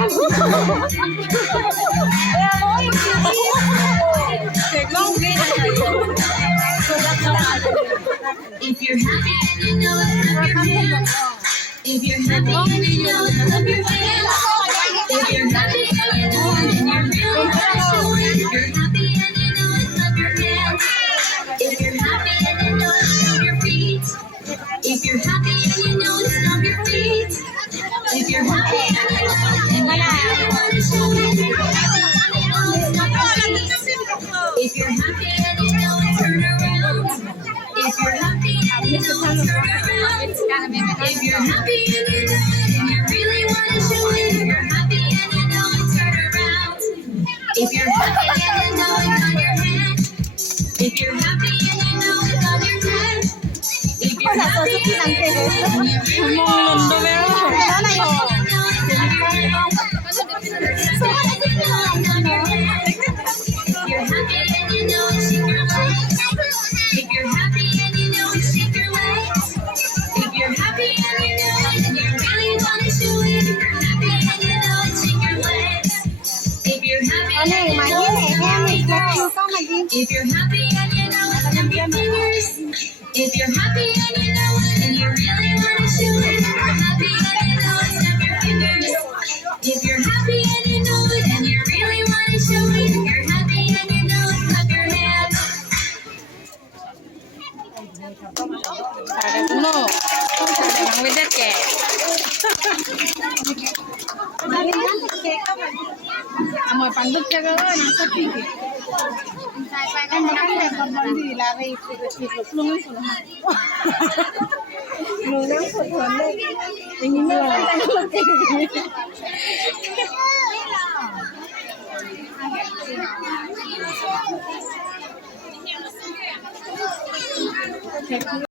If you're happy and you know it, clap your hands. If you're happy and you know it, clap your hands. If you're happy and you know it, and you're really wanna show it. If you're happy and you know it, clap your hands. If you're happy and you know it, stomp your feet. If you're happy and you know it, stomp your feet. If you're happy and you know it, and you really wanna show it. If you're happy and you know it, stomp your feet. If you're happy and you know it, turn around. If you're happy and you know it, turn around. If you're happy and you know it, and you really wanna show it. If you're happy and you know it, turn around. If you're happy and you know it, on your head. If you're happy and you know it, on your head. If you're happy and you know it, and you really wanna show it. If you're happy and you know it, on your head. If you're happy and you know it, on your head. If you're happy and you know it, shake your legs. If you're happy and you know it, shake your legs. If you're happy and you know it, and you really wanna show it. If you're happy and you know it, shake your legs. If you're happy and you know it, stomp your fingers. If you're happy and you know it, stomp your fingers. If you're happy and you know it, and you really wanna show it. If you're happy and you know it, stomp your fingers. If you're happy and you know it, and you really wanna show it. If you're happy and you know it, clap your hands. 잘했어. 장비들게. Amo pandut jaga lo nang sapi ke. Kan makan le kon di lari lu nang sudah. Lu nang sudah le. Ini lo.